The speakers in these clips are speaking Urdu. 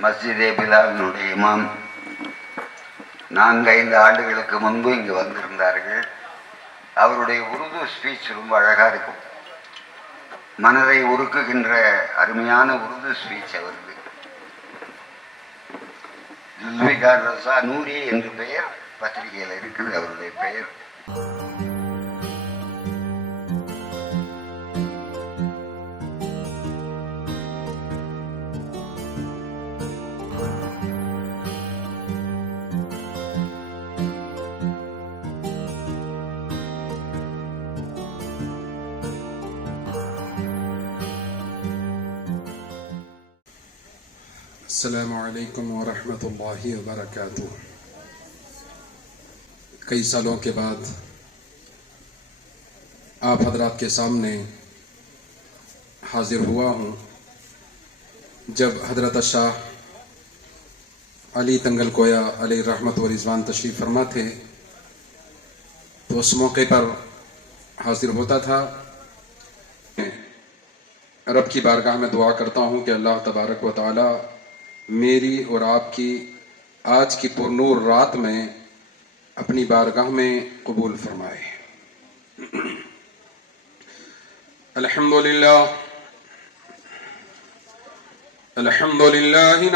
மஸ்ஜிதே பிலாலினுடைய இமாம் 4-5 ஆண்டுகளுக்கு முன்பு இங்கு வந்திருந்தார்கள். அவருடைய உருது ஸ்பீச் ரொம்ப அழகாக இருக்கும். மனதை உருக்குகின்ற அருமையான உருது ஸ்பீச் அவருக்கு. ஜுல்ஃபிகார் ரஸா நூரி என்று பெயர் பத்திரிகையில் இருக்குது அவருடைய பெயர். السلام علیکم ورحمۃ اللہ وبرکاتہ. کئی سالوں کے بعد آپ حضرات کے سامنے حاضر ہوا ہوں. جب حضرت شاہ علی تنگل کویا علیہ رحمت و رضوان تشریف فرما تھے تو اس موقع پر حاضر ہوتا تھا. رب کی بارگاہ میں دعا کرتا ہوں کہ اللہ تبارک و تعالی میری اور آپ کی آج کی پرنور رات میں اپنی بارگاہ میں قبول فرمائے. الحمدللہ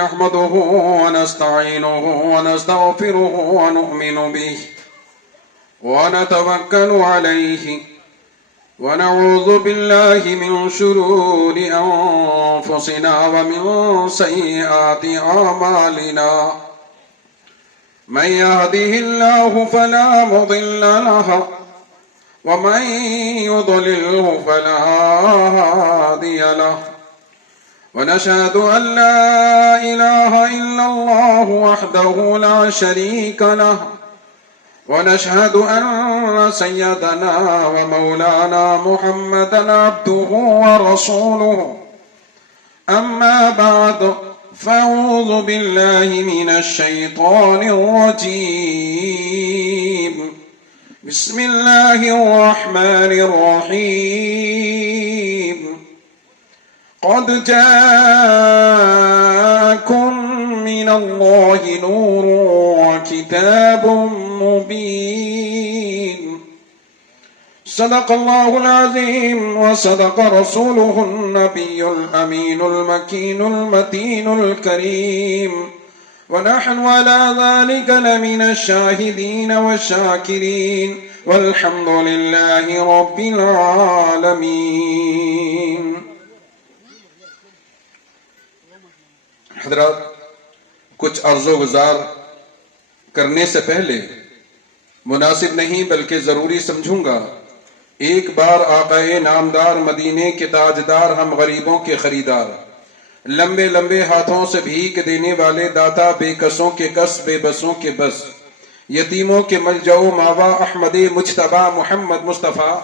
نحمده ونستعینه ونستغفره ونؤمن به ونتوکل علیہ ونعوذ بالله من شرور أنفسنا ومن سيئات أعمالنا. من يهده الله فلا مضل له ومن يضلله فلا هادي له. ونشهد أن لا إله إلا الله وحده لا شريك له. ونشهد أن سيدنا ومولانا محمدا عبده ورسوله. أما بعد فأعوذ بالله من الشيطان الرجيم. بسم الله الرحمن الرحيم. قد جاءكم من الله نور وكتاب مبين. صدق الله العظيم وصدق رسوله النبي الأمين المكين المتين الكريم. ونحن على ذلك لمن الشاهدين والشاكرين والحمد لله رب العالمين. حضرات، کچھ عرض و گزار کرنے سے پہلے مناسب نہیں بلکہ ضروری سمجھوں گا ایک بار آقائے نامدار مدینے کے تاجدار ہم غریبوں کے خریدار لمبے لمبے ہاتھوں سے بھیک دینے والے داتا بے کسوں کے کس بے بسوں کے بس یتیموں کے ملجأ ماوا احمد مجتبی محمد مصطفیٰ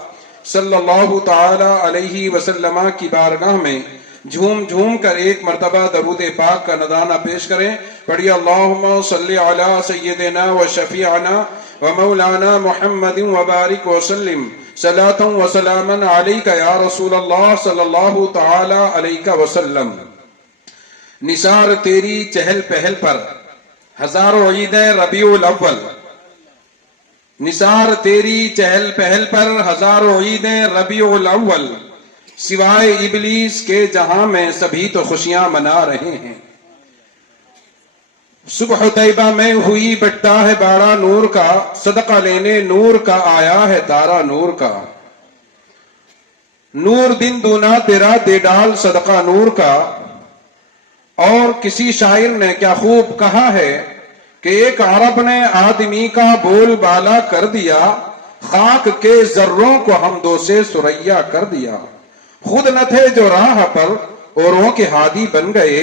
صلی اللہ تعالی علیہ وسلم کی بارگاہ میں جھوم جھوم کر ایک مرتبہ درود پاک کا نذرانہ پیش کریں. پڑھیے اللہم صلی علی سیدنا و شفیعنا و مولانا محمد وبارک وسلم صلاۃ و سلاما علیک یا رسول اللہ صلی اللہ تعالی علیہ وسلم. نثار تیری چہل پہل پر ہزاروں عیدیں ربیع الاول. نثار تیری چہل پہل پر ہزاروں عیدیں ربیع الاول. سوائے ابلیس کے جہاں میں سبھی تو خوشیاں منا رہے ہیں. صبح طیبہ میں ہوئی بٹا ہے باڑا نور کا. صدقہ لینے نور کا آیا ہے تارا نور کا. نور دن دونا تیرا دے ڈال صدقہ نور کا. اور کسی شاعر نے کیا خوب کہا ہے کہ ایک عرب نے آدمی کا بول بالا کر دیا. خاک کے ذروں کو حمدوں سے ثریا کر دیا. خود نہ تھے جو راہ پر اوروں کے ہادی بن گئے.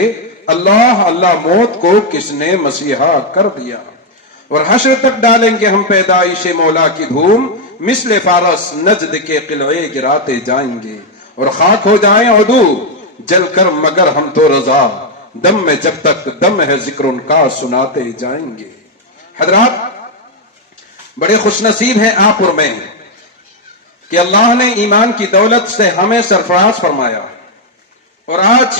اللہ اللہ موت کو کس نے مسیحا کر دیا. اور حشر تک ڈالیں گے ہم پیدائش مولا کی دھوم. مثل فارس نجد کے قلعے گراتے جائیں گے. اور خاک ہو جائیں عدو جل کر مگر ہم تو رضا. دم میں جب تک دم ہے ذکر ان کا سناتے جائیں گے. حضرات، بڑے خوش نصیب ہیں آپ اور میں کہ اللہ نے ایمان کی دولت سے ہمیں سرفراز فرمایا. اور آج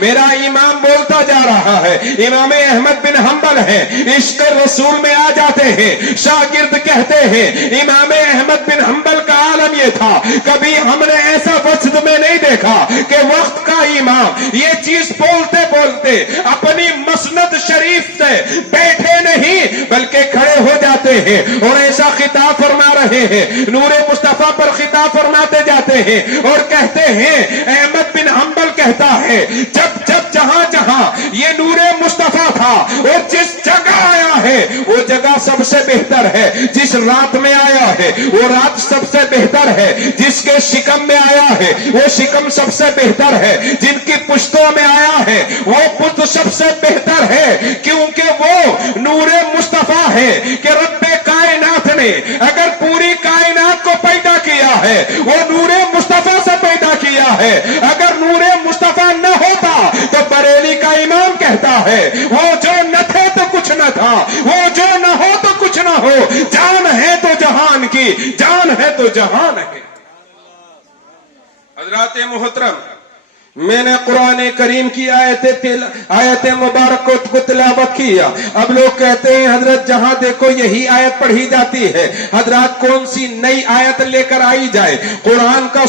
میرا امام بولتا جا رہا ہے. امام احمد بن حنبل ہے, عشق رسول میں آ جاتے ہیں. شاگرد کہتے ہیں امام احمد بن حنبل کا عالم یہ تھا, کبھی ہم نے ایسا وجد میں نہیں دیکھا کہ وقت کا امام یہ چیز بولتے بولتے اپنی مسند شریف سے بیٹھے نہیں بلکہ کھڑے ہو جاتے ہیں اور ایسا خطاب فرما رہے ہیں, نور مصطفیٰ پر خطاب فرماتے جاتے ہیں اور کہتے ہیں احمد بن حنبل کہتا ہے جب جب جہاں جہاں یہ نور مصطفیٰ تھا اور جس جگہ آیا ہے وہ جگہ سب سے بہتر ہے, جس رات میں آیا ہے وہ رات سب سے بہتر ہے, جس کے شکم میں آیا ہے وہ شکم سب سے بہتر ہے, جن کی پشتوں میں آیا ہے وہ پشت سب سے بہتر ہے, کیونکہ وہ نور مصطفیٰ ہے کہ رب کائنات نے اگر پوری کائنات کو پیدا کیا ہے وہ نور مصطفیٰ سے پیدا کیا ہے. اگر نور مصطفیٰ نہ ہوتا تو بریلی کا امام کہتا ہے وہ جو نہ تھے تو کچھ نہ تھا, وہ جو نہ ہو تو کچھ نہ ہو, جان ہے تو جہان کی, جان ہے تو جہان ہے. حضرات محترم, میں نے قرآن کریم کی آیت مبارک کو تلاوت کیا. اب لوگ کہتے ہیں حضرت جہاں دیکھو یہی آیت پڑھی جاتی ہے. حضرات کون سی نئی آیت لے کر آئی جائے؟ قرآن کا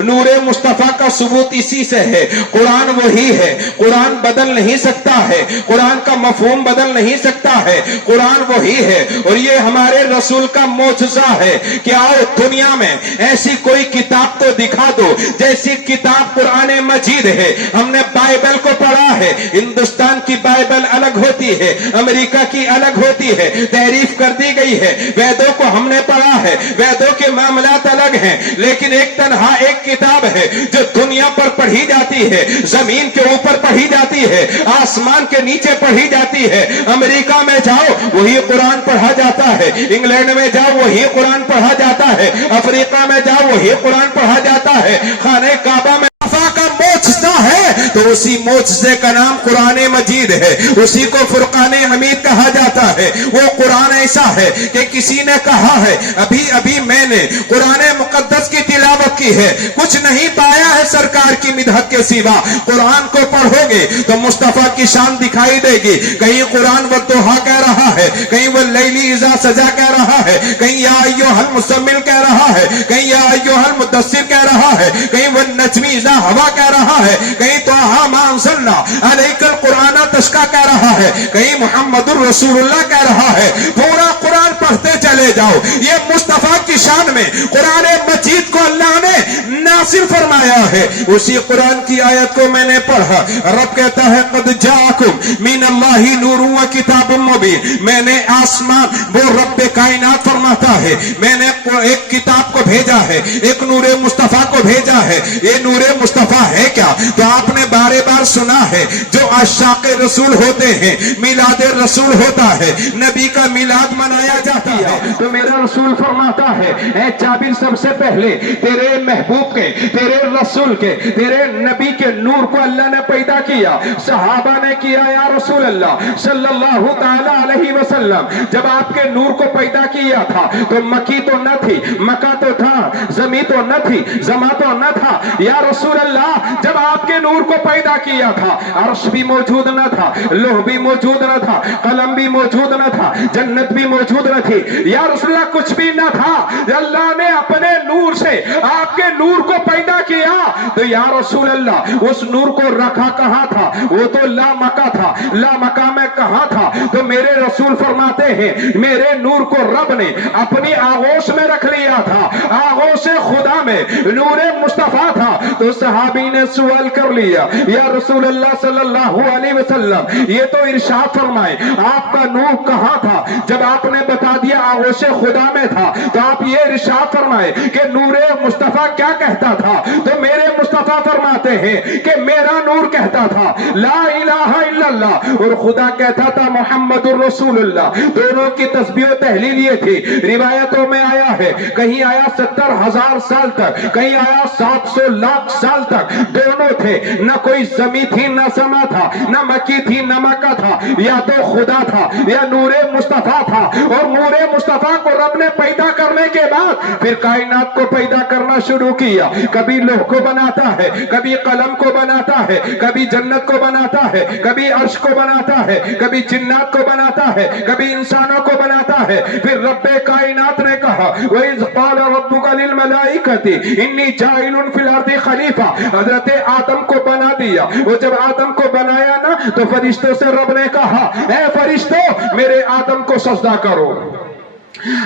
نور مصطفیٰ کا ثبوت اسی سے ہے. قرآن وہی ہے, قرآن بدل نہیں سکتا ہے, قرآن کا مفہوم بدل نہیں سکتا ہے, قرآن وہی ہے. اور یہ ہمارے رسول کا معجزہ ہے کہ آؤ دنیا میں ایسی کوئی کتاب تو دکھا دو جیسی کتاب قرآن مجید ہے. ہم نے بائبل کو پڑھا ہے, ہندوستان کی بائبل الگ ہوتی ہے, امریکہ کی الگ ہوتی ہے, تحریف کر دی گئی ہے. ویدوں کو ہم نے پڑھا ہے, ویدوں کے معاملات الگ ہیں, لیکن ایک تنہا ایک کتاب ہے جو دنیا پر پڑھی جاتی ہے, زمین کے اوپر پڑھی جاتی ہے, آسمان کے نیچے پڑھی جاتی ہے. امریکہ میں جاؤ وہی قرآن پڑھا جاتا ہے, انگلینڈ میں جاؤ وہی قرآن پڑھا جاتا ہے, افریقہ میں جاؤ وہی قرآن پڑھا جاتا ہے. خانہ کعبہ میں کا معجزہ ہے تو اسی معجزے کا نام قرآن مجید ہے, اسی کو فرقان حمید کہا جاتا ہے. وہ قرآن ایسا ہے کہ کسی نے کہا ہے ابھی ابھی میں نے قرآن مقدس کی تلاوت کی ہے, کچھ نہیں پایا ہے سرکار کی مدحت کے سوا. قرآن کو پڑھو گے تو مصطفیٰ کی شان دکھائی دے گی. کہیں قرآن والضحیٰ کہہ رہا ہے, کہیں واللیل اذا سجا کہہ رہا ہے, کہیں یا ایھا المزمل کہہ رہا ہے, کہیں یا ایھا المدثر کہہ رہا ہے, کہیں والنجم اذا ہوا کہہ رہا ہے, کہیں طٰہٰ ما انزلنا علیک القرآن تشقیٰ کہہ رہا ہے, کہیں محمد الرسول اللہ کہہ رہا ہے. پورا قرآن پڑھتے چلے جاؤ. یہ مصطفیٰ کی شان میں قرآن مجید کو اللہ نے نازل فرمایا ہے. اسی قرآن کی آیت کو میں نے پڑھا. رب کہتا ہے قد جاءکم من اللہ نور و کتاب مبین. میں نے آسمان, وہ رب کائنات فرماتا ہے, میں نے ایک کتاب کو بھیجا ہے, ایک نور مصطفیٰ کو بھیجا ہے. یہ نور مصطفیٰ ہے کیا؟ تو آپ نے بارے بار سنا ہے جو عاشق رسول ہوتے ہیں میلاد رسول ہوتا ہے, نبی کا میلاد منایا جاتا ہے. تو میرا رسول فرماتا ہے اے جابر سب سے پہلے تیرے محبوب کے, تیرے رسول کے, تیرے نبی کے نور کو اللہ نے پیدا کیا. صحابہ نے کیا یا رسول اللہ صلی اللہ تعالی علیہ وسلم, جب آپ کے نور کو پیدا کیا تھا تو مکی تو نہ تھی, مکہ تو تھا, زمین تو نہ تھی, زما تو نہ تھا. یا رسول اللہ جب آپ کے نور کو پیدا کیا تھا عرش بھی موجود نہ تھا, لوح بھی موجود نہ تھا, قلم بھی موجود نہ تھا, جنت بھی موجود نہ تھی. یا رسول اللہ کچھ بھی نہ تھا. اللہ نے اپنے نور سے آپ کے نور کو پیدا کیا. تو یا رسول اللہ اس نور کو رکھا کہاں تھا؟ وہ تو لا مکہ تھا. لا مکہ میں کہاں تھا؟ تو میرے رسول فرماتے ہیں میرے نور کو رب نے اپنی آغوش میں رکھ لیا تھا. آغوش خدا میں نور مصطفیٰ تھا. تو صحابی نے سوال کر لیا یا رسول اللہ صلی اللہ علیہ وسلم یہ تو ارشاد فرمائے آپ کا نور کہاں تھا؟ جب آپ نے بتا دیا آغوش خدا میں تھا تو آپ یہ ارشاد فرمائے کہ نور مصطفیٰ کیا کہتا تھا؟ تو میرے مصطفیٰ فرماتے ہیں کہ میرا نور کہتا تھا لا الہ الا اللہ, اور خدا کہتا تھا محمد الرسول اللہ. دونوں کی تسبیح و تحلیل یہ تھی. روایتوں میں آیا ہے کہیں آیا 70,000 سال تک, کہیں آیا 700 لاکھ سال تک دونوں تھے، نہ کوئی زمین تھی نہ سما تھا، نہ مکی تھی نہ مکہ تھا، یا تو خدا تھا یا نور مصطفیٰ تھا. اور نور مصطفیٰ کو رب نے پیدا کرنے کے بعد پھر کائنات کو پیدا کرنا شروع کیا. کبھی لوح کو بناتا ہے، کبھی قلم کو بناتا ہے، کبھی جنت کو بناتا ہے، کبھی عرش کو بناتا ہے، کبھی جنات کو بناتا ہے، کبھی انسانوں کو بناتا ہے. پھر رب کائنات نے کہا وَإِذْ قَالَ رَبُّكَ لِلْمَلَائِكَةِ إِنِّي جَاعِلٌ فِي الْأَرْضِ خَلِيفَةً. حضرت آدم کو بنا دیا. وہ جب آدم کو بنایا نا تو فرشتوں سے رب نے کہا اے فرشتوں میرے آدم کو سجدہ کرو.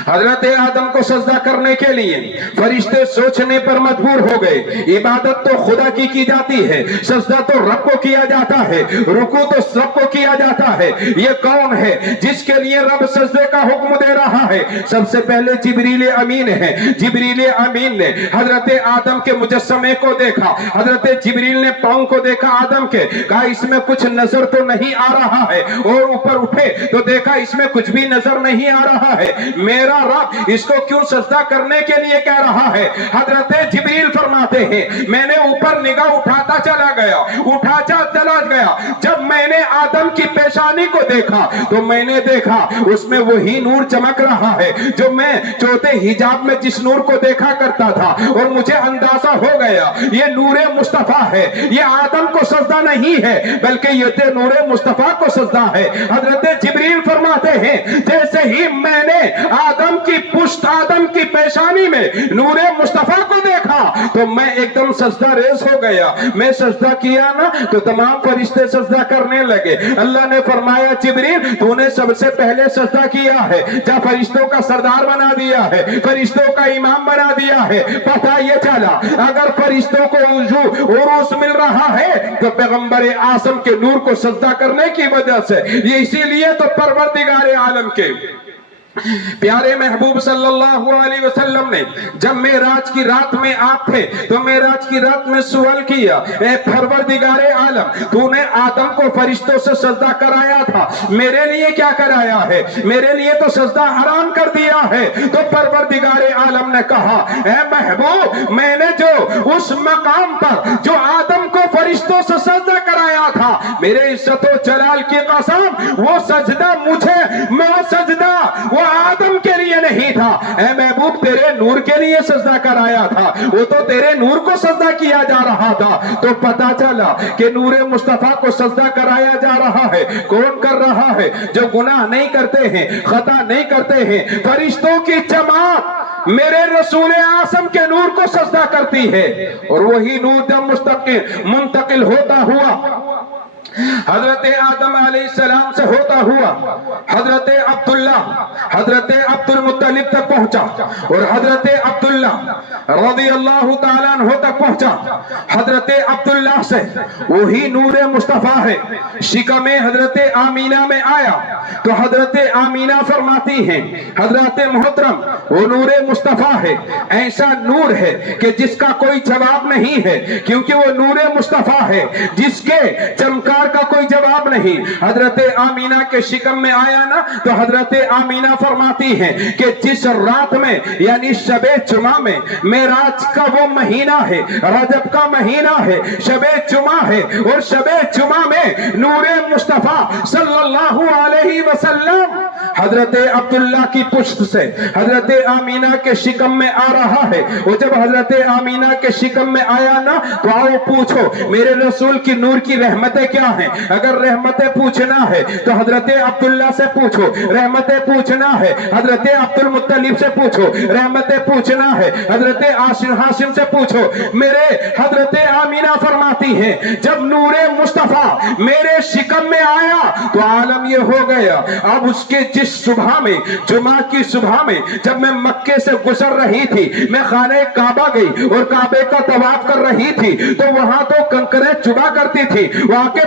حضرت آدم کو سجدہ کرنے کے لیے فرشتے سوچنے پر مجبور ہو گئے. عبادت تو خدا کی جاتی ہے، سجدہ تو رب کو کیا جاتا ہے، رکوع تو رب کو کیا جاتا ہے. یہ کون ہے جس کے لیے رب سجدے کا حکم دے رہا ہے؟ سب سے پہلے جبریل امین ہے. جبریل امین نے حضرت آدم کے مجسمے کو دیکھا. حضرت جبریل نے پاؤں کو دیکھا آدم کے، کہا اس میں کچھ نظر تو نہیں آ رہا ہے. اور اوپر اٹھے تو دیکھا اس میں کچھ بھی نظر نہیں آ رہا ہے. میرا رب اس کو کیوں سجدہ کرنے کے لیے کہہ رہا ہے؟ حضرت جبریل فرماتے ہیں میں نے اوپر نگاہ اٹھاتا چلا گیا. جب میں نے آدم کی پیشانی کو دیکھا تو میں نے دیکھا اس میں وہی نور چمک رہا ہے جو میں چوتھے حجاب میں جس نور کو دیکھا کرتا تھا. اور مجھے اندازہ ہو گیا یہ نور مصطفیٰ ہے، یہ آدم کو سجدہ نہیں ہے بلکہ یہ تو نور مصطفیٰ کو سجدہ ہے. حضرت جبریل فرماتے ہیں جیسے ہی میں نے آدم کی پشت، آدم کی پیشانی میں نور مصطفیٰ کو دیکھا تو میں ایک دم سجدہ ریز ہو گیا. میں سجدہ کیا نا تو تمام فرشتے سجدہ کرنے لگے. اللہ نے فرمایا جبریل تو نے سب سے پہلے سجدہ کیا ہے، جا فرشتوں کا سردار بنا دیا ہے، فرشتوں کا امام بنا دیا ہے. پتہ یہ چلا اگر فرشتوں کو عروس مل رہا ہے تو پیغمبر اعظم کے نور کو سجدہ کرنے کی وجہ سے. یہ اسی لیے تو پروردگار عالم کے پیارے محبوب صلی اللہ علیہ وسلم نے جب معراج کی رات میں آپ تھے تو معراج کی رات میں سوال کیا اے پروردگار عالم تو نے آدم کو فرشتوں سے سجدہ کرایا تھا، میرے لیے کیا کرایا ہے؟ میرے لیے تو سجدہ حرام کر دیا ہے. تو پروردگار عالم نے کہا اے محبوب میں نے جو اس مقام پر جو آدم کو فرشتوں سے سجدہ کرایا تھا میرے عزت و جلال کی قسم وہ سجدہ وہ آدم کے لیے نہیں تھا، اے محبوب تیرے نور کے لیے سجدہ کرایا تھا. وہ تو تیرے نور کو سجدہ کیا جا رہا تھا. تو پتا چلا کہ نور مصطفیٰ کو سجدہ کرایا جا رہا ہے. کون کر رہا ہے؟ جو گناہ نہیں کرتے ہیں، خطا نہیں کرتے ہیں. فرشتوں کی جماعت میرے رسول اعظم کے نور کو سجدہ کرتی ہے. اور وہی نور جب منتقل ہوتا ہوا حضرت آدم علیہ السلام سے ہوتا ہوا حضرت عبداللہ حضرت عبد المطلب تک پہنچا اور حضرت عبداللہ رضی اللہ تعالیٰ عنہ تک پہنچا. حضرت عبداللہ سے وہی نور مصطفیٰ ہے. شکم حضرت آمینہ میں آیا تو حضرت آمینہ فرماتی ہیں حضرت محترم وہ نور مصطفیٰ ہے، ایسا نور ہے کہ جس کا کوئی جواب نہیں ہے کیونکہ وہ نور مصطفیٰ ہے جس کے چمکار کا کوئی جواب نہیں. حضرت آمینہ کے شکم میں آیا نا تو حضرت آمینہ فرماتی ہیں کہ جس رات میں یعنی شب جمعہ میں معراج کا وہ مہینہ ہے، رجب کا مہینہ ہے، شب جمعہ ہے اور شب جمعہ میں نور مصطفیٰ صلی اللہ علیہ وسلم حضرت عبداللہ کی پشت سے حضرت آمینہ کے شکم میں آ رہا ہے. اور جب حضرت آمینہ کے شکم میں آیا نا تو آؤ پوچھو میرے رسول کی نور کی رحمتیں کیا ہیں. اگر رحمتیں پوچھنا ہے تو حضرت عبداللہ سے پوچھو، رحمتیں پوچھنا ہے حضرت عبد المطلب سے پوچھو، رحمتیں پوچھنا ہے حضرت ہاشم سے پوچھو. میرے حضرت آمینہ فرماتی ہیں جب نور مصطفیٰ میرے شکم میں آیا تو عالم یہ ہو گیا. اب اس کے جس صبح میں جمعہ کی صبح میں جب میں مکے سے گزر رہی تھی میں خانہ کعبہ گئی اور کعبے کا طواف کر رہی تھی تو وہاں تو کنکریں چبا کرتی تھی، وہاں کے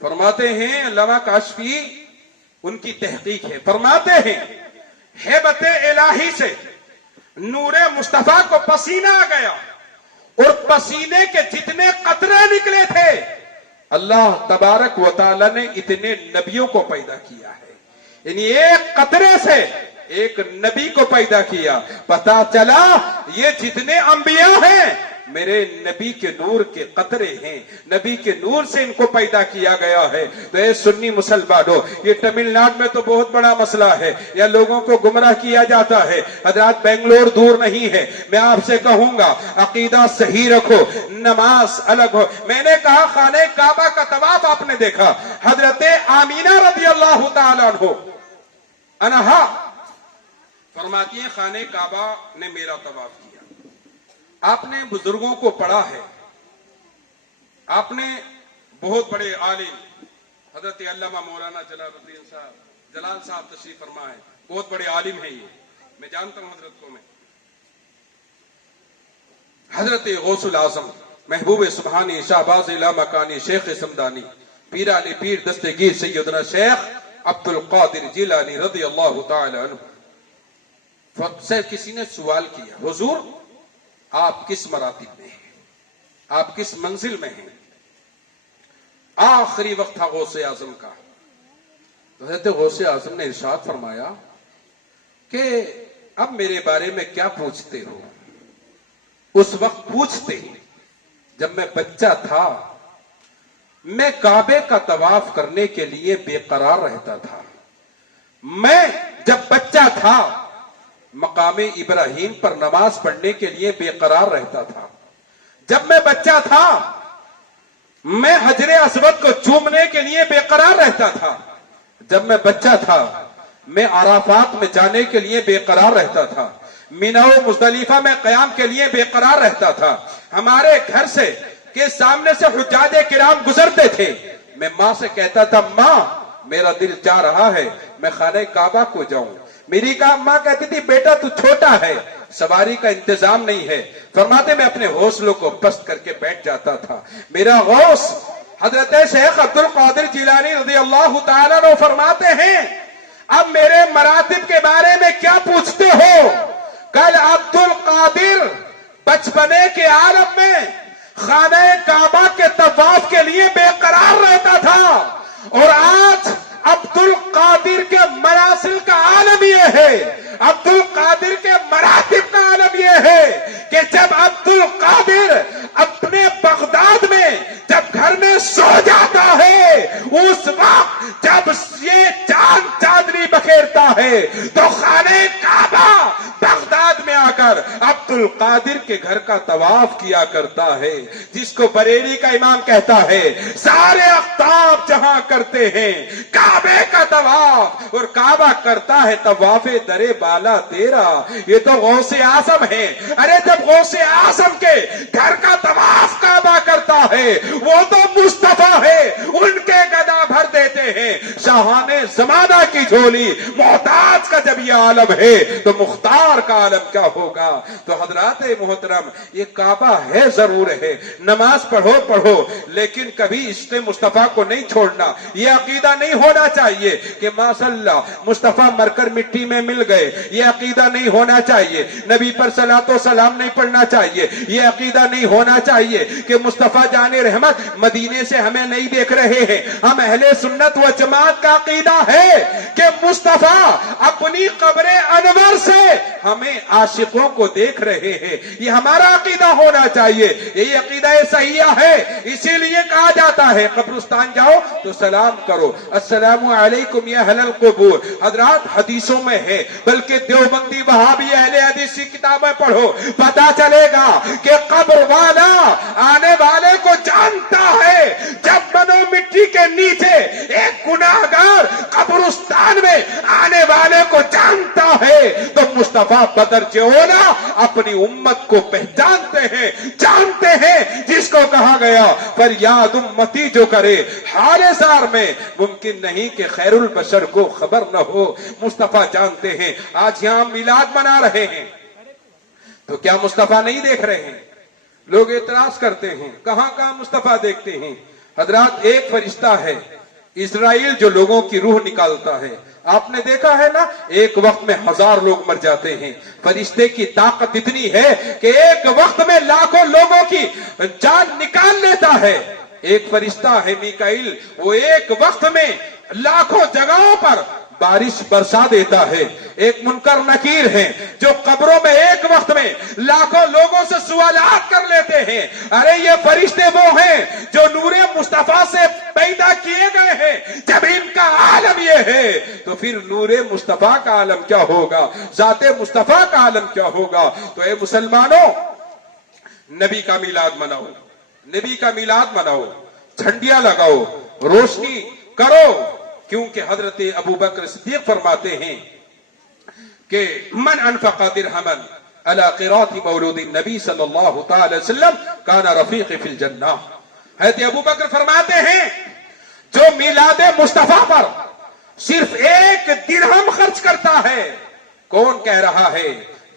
فرماتے ہیں علامہ کاشفی، ان کی تحقیق ہے، فرماتے ہیں ہیبت الہی سے نور مصطفیٰ کو پسینہ آ گیا اور پسینے کے جتنے قطرے نکلے تھے اللہ تبارک و تعالی نے اتنے نبیوں کو پیدا کیا ہے. یعنی ایک قطرے سے ایک نبی کو پیدا کیا. پتا چلا یہ جتنے انبیاء ہیں میرے نبی کے نور کے قطرے ہیں، نبی کے نور سے ان کو پیدا کیا گیا ہے. تو اے سنی مسلمانوں، یہ تمل ناڈو میں تو بہت بڑا مسئلہ ہے، یا لوگوں کو گمراہ کیا جاتا ہے. حضرات بنگلور دور نہیں ہے، میں آپ سے کہوں گا عقیدہ صحیح رکھو، نماز الگ ہو. میں نے کہا خانہ کعبہ کا طواف آپ نے دیکھا، حضرت آمینہ رضی اللہ تعالیٰ عنہا فرماتی ہیں خانہ کعبہ نے میرا طواف کیا. آپ نے بزرگوں کو پڑھا ہے، آپ نے بہت بڑے عالم حضرت علامہ مولانا جلال صاحب تشریف فرما ہے، بہت بڑے عالم ہیں، یہ میں جانتا ہوں حضرت کو. میں حضرت غوث العظم محبوب سبحانی شہباز لامکانی شیخ سمدانی پیر علی پیر دستگیر سیدنا شیخ عبد القادر جیلانی رضی اللہ تعالی عنہ سے کسی نے سوال کیا، حضور آپ کس مراتب میں ہیں، آپ کس منزل میں ہیں؟ آخری وقت تھا غوث اعظم کا. حضرت غوث اعظم نے ارشاد فرمایا کہ اب میرے بارے میں کیا پوچھتے ہو؟ اس وقت پوچھتے جب میں بچہ تھا، میں کعبے کا طواف کرنے کے لیے بے قرار رہتا تھا. میں جب بچہ تھا مقام ابراہیم پر نماز پڑھنے کے لیے بے قرار رہتا تھا. جب میں بچہ تھا میں حجر اسود کو چومنے کے لیے بے قرار رہتا تھا. جب میں بچہ تھا میں عرفات میں جانے کے لیے بے قرار رہتا تھا. مینا و مزدلفہ میں قیام کے لیے بے قرار رہتا تھا. ہمارے گھر سے کے سامنے سے حجاج کرام گزرتے تھے، میں ماں سے کہتا تھا ماں میرا دل چاہ رہا ہے میں خانہ کعبہ کو جاؤں. میری ماں کہتی تھی بیٹا تو چھوٹا ہے، سواری کا انتظام نہیں ہے. فرماتے میں اپنے حوصلوں کو پست کر کے بیٹھ جاتا تھا. میرا غوث حضرت شیخ عبد القادر جیلانی رضی اللہ تعالیٰ عنہ فرماتے ہیں اب میرے مراتب کے بارے میں کیا پوچھتے ہو؟ کل عبد القادر بچپنے کے عالم میں خانہ کعبہ کے طواف کے لیے بے قرار رہتا تھا، اور آج عبد القادر کے منازل کا عالم یہ ہے، عبد القادر کے مراتب کا عالم یہ ہے کہ جب عبد القادر اپنے بغداد میں جب گھر میں سو جاتا ہے، اس وقت جب یہ چاند چاندنی بکھیرتا ہے تو خانہ کعبہ بغداد میں آ کر عبد القادر کے گھر کا طواف کیا کرتا ہے، جس کو بریلی کا امام کہتا ہے سارے اقطاب جہاں کرتے ہیں کعبے کا طواف، اور کعبہ کرتا ہے طواف درے بالا تیرا. یہ تو غوث اعظم ہے. ارے جب غوث اعظم کے گھر کا طواف کعبہ کرتا ہے وہ تو مصطفیٰ ہے، ان کے گدا بھر دیتے ہیں. شاہان زمانہ کی جھولی محتاج کا جب یہ عالم ہے تو مختار کا عالم کیا ہوگا؟ تو حضرات محترم یہ کعبہ ہے ضرور ہے، نماز پڑھو لیکن کبھی عشق مصطفیٰ کو نہیں چھوڑنا. یہ عقیدہ نہیں ہونا چاہیے کہ ماشاء اللہ مصطفیٰ مر کر مٹی میں مل گئے. یہ عقیدہ نہیں ہونا چاہیے نبی پر صلاۃ و سلام نہیں پڑھنا چاہیے. یہ عقیدہ نہیں ہونا چاہیے کہ مصطفیٰ جان رحمت مدینے سے ہمیں نہیں دیکھ رہے ہیں. ہم اہل سنت و جماعت کا عقیدہ ہے کہ مصطفیٰ اپنی قبر انور سے ہمیں عاشقوں کو دیکھ رہے ہیں. یہ ہمارا عقیدہ ہونا چاہیے. یہی عقیدہ صحیحہ ہے. اسی لیے کہا جاتا ہے قبرستان جاؤ تو سلام کرو، السلام علیکم یا اہل القبور. حضرات حدیثوں میں ہے، بلکہ دیوبندی وہابی اہل حدیث کی کتابیں پڑھو، پتا چلے گا کہ قبر والا آنے والے کو جانتا ہے. جب بنو مٹی کے نیچے ایک گناہگار قبرستان میں آنے والے کو جانتا ہے تو مصطفیٰ بدر اولا اپنی امت کو پہچانتے ہیں، جانتے ہیں. جس کو کہا گیا فریاد امتی جو کرے حال زار میں ممکن نہیں کہ خیر البشر کو خبر نہ ہو. مصطفیٰ جانتے ہیں. آج یہاں میلاد منا رہے ہیں تو کیا مصطفیٰ نہیں دیکھ رہے ہیں؟ لوگ اعتراض کرتے ہیں کہاں کہاں مصطفیٰ دیکھتے ہیں. حضرات ایک فرشتہ ہے اسرائیل جو لوگوں کی روح نکالتا ہے. آپ نے دیکھا ہے نا ایک وقت میں 1000 لوگ مر جاتے ہیں. فرشتے کی طاقت اتنی ہے کہ ایک وقت میں لاکھوں لوگوں کی جان نکال لیتا ہے. ایک فرشتہ ہے میکائیل, وہ ایک وقت میں لاکھوں جگہوں پر بارش برسا دیتا ہے. ایک منکر نکیر ہیں جو قبروں میں ایک وقت میں لاکھوں لوگوں سے سوالات کر لیتے ہیں. ارے یہ فرشتے وہ ہیں جو نور مصطفیٰ سے پیدا کیے گئے ہیں. جب ان کا عالم یہ ہے تو پھر نور مصطفیٰ کا عالم کیا ہوگا, ذات مصطفیٰ کا عالم کیا ہوگا. تو اے مسلمانوں, نبی کا میلاد مناؤ, نبی کا میلاد مناؤ, جھنڈیاں لگاؤ, روشنی کرو. کیونکہ حضرت ابو بکر صدیق فرماتے ہیں کہ من انفق درہما علی قراءۃ مولود النبی صلی اللہ تعالی وسلم کان رفیق فی الجنہ. حضرت ابو بکر فرماتے ہیں جو میلاد مصطفیٰ پر صرف 1 درہم خرچ کرتا ہے, کون کہہ رہا ہے؟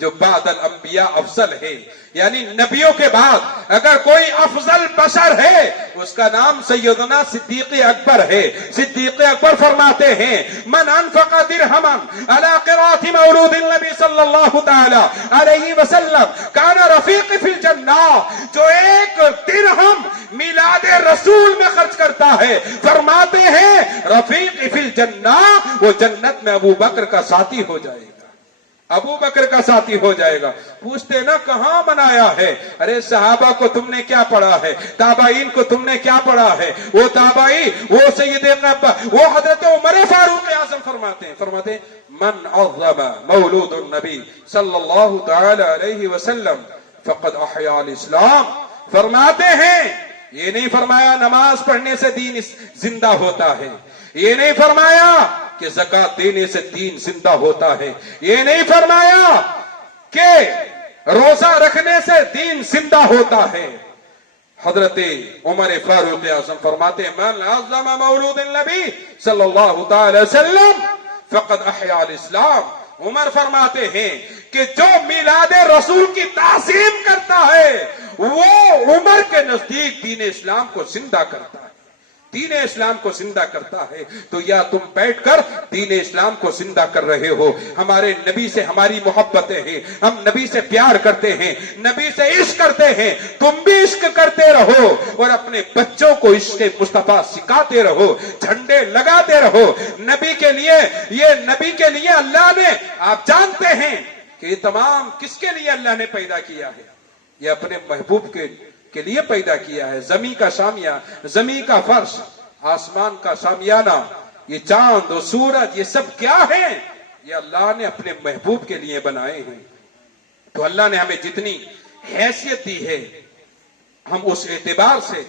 جو بعد الانبیاء افضل ہے, یعنی نبیوں کے بعد اگر کوئی افضل بشر ہے اس کا نام سیدنا صدیق اکبر ہے. صدیق اکبر فرماتے ہیں من انفق درہما علی قراءۃ مولود النبی صلی اللہ تعالی علیہ وسلم کان رفیق فی الجنہ. جو 1 درہم میلاد رسول میں خرچ کرتا ہے فرماتے ہیں رفیق فی الجنہ, وہ جنت میں ابو بکر کا ساتھی ہو جائے گا, ابو بکر کا ساتھی ہو جائے گا. پوچھتے نا کہاں بنایا ہے؟ ارے صحابہ کو تم نے کیا پڑھا ہے, تابعین کو تم نے کیا پڑھا ہے؟ وہ تابعی, وہ سید وہ حضرت عمر فاروق اعظم فرماتے ہیں من عظم مولود النبی صلی اللہ تعالی علیہ وسلم فقد احیا الاسلام. فرماتے ہیں, یہ نہیں فرمایا نماز پڑھنے سے دین زندہ ہوتا ہے, یہ نہیں فرمایا کہ زکات دینے سے دین زندہ ہوتا ہے, یہ نہیں فرمایا کہ روزہ رکھنے سے دین زندہ ہوتا ہے. حضرت عمر فاروق اعظم فرماتے ہیں من عظم مولود النبی صلی اللہ تعالی وسلم فقد احیا الاسلام. عمر فرماتے ہیں کہ جو میلاد رسول کی تعظیم کرتا ہے وہ عمر کے نزدیک دین اسلام کو زندہ کرتا ہے, دین اسلام کو زندہ کرتا ہے. تو یا تم بیٹھ کر دین اسلام کو زندہ کر رہے ہو, ہمارے نبی سے ہماری محبتیں ہیں, ہم نبی سے پیار کرتے ہیں, نبی سے عشق کرتے ہیں, تم بھی عشق کرتے رہو اور اپنے بچوں کو عشق مصطفیٰ سکھاتے رہو, جھنڈے لگاتے رہو نبی کے لیے. یہ نبی کے لیے اللہ نے, آپ جانتے ہیں کہ یہ تمام کس کے لیے اللہ نے پیدا کیا ہے؟ یہ اپنے محبوب کے لیے پیدا کیا ہے. زمین کا شامیہ, زمین کا فرش, آسمان کا شامیانہ, یہ چاند و سورج, یہ سب کیا ہے؟ یہ اللہ نے اپنے محبوب کے لیے بنائے ہیں. تو اللہ نے ہمیں جتنی حیثیت دی ہے ہم اس اعتبار سے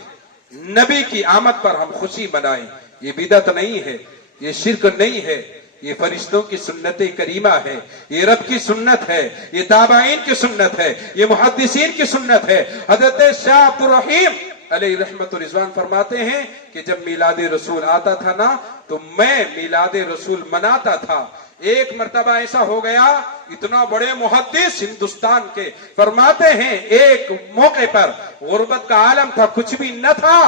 نبی کی آمد پر ہم خوشی منائیں. یہ بدعت نہیں ہے, یہ شرک نہیں ہے, یہ فرشتوں کی سنت کریمہ ہے, یہ رب کی سنت ہے, یہ تابعین کی سنت ہے, یہ محدثین کی سنت ہے. حضرت شاہ عبد الرحیم علیہ رحمت رضوان فرماتے ہیں کہ جب میلاد رسول آتا تھا نا تو میں میلاد رسول مناتا تھا. ایک مرتبہ ایسا ہو گیا, اتنا بڑے محدث ہندوستان کے, فرماتے ہیں ایک موقع پر غربت کا عالم تھا, کچھ بھی نہ تھا.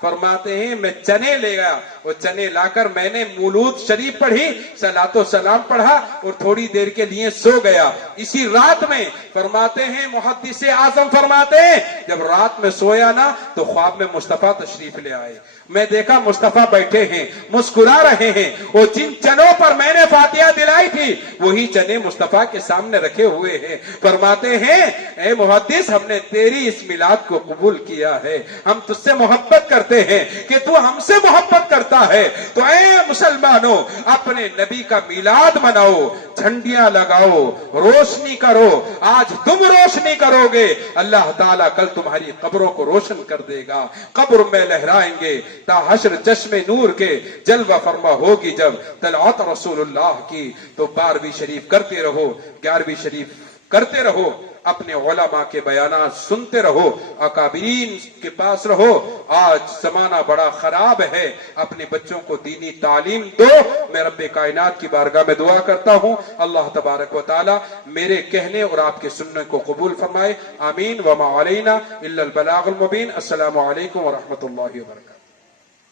فرماتے ہیں میں چنے لے گیا, وہ چنے لا کر میں نے مولود شریف پڑھی, صلاۃ و سلام پڑھا اور تھوڑی دیر کے لیے سو گیا. اسی رات میں فرماتے ہیں محدث اعظم فرماتے ہیں جب رات میں سویا نا تو خواب میں مصطفیٰ تشریف لے آئے. میں دیکھا مصطفیٰ بیٹھے ہیں, مسکرا رہے ہیں, وہ جن چنوں پر میں نے فاتحہ دلائی تھی وہی چنے مصطفیٰ کے سامنے رکھے ہوئے ہیں. فرماتے ہیں اے محدث ہم نے تیری اس میلاد کو قبول کیا ہے, ہم تجھ سے محبت کرتے ہیں کہ تو ہم سے محبت کرتا ہے. تو اے مسلمانوں اپنے نبی کا میلاد مناؤ, جھنڈیاں لگاؤ, روشنی کرو. آج تم روشنی کرو گے, اللہ تعالیٰ کل تمہاری قبروں کو روشن کر دے گا. قبر میں لہرائیں گے تا حشر چشم نور کے جلوہ فرما ہوگی جب طلعت رسول اللہ کی. تو 12ویں شریف کرتے رہو, 11ویں شریف کرتے رہو, اپنے علماء کے بیانات سنتے رہو, اکابرین کے پاس رہو. آج زمانہ بڑا خراب ہے, اپنے بچوں کو دینی تعلیم دو. میں رب کائنات کی بارگاہ میں دعا کرتا ہوں اللہ تبارک و تعالی میرے کہنے اور آپ کے سننے کو قبول فرمائے. آمین. وما علینا الا البلاغ المبین. السلام علیکم ورحمۃ اللہ وبرکاتہ.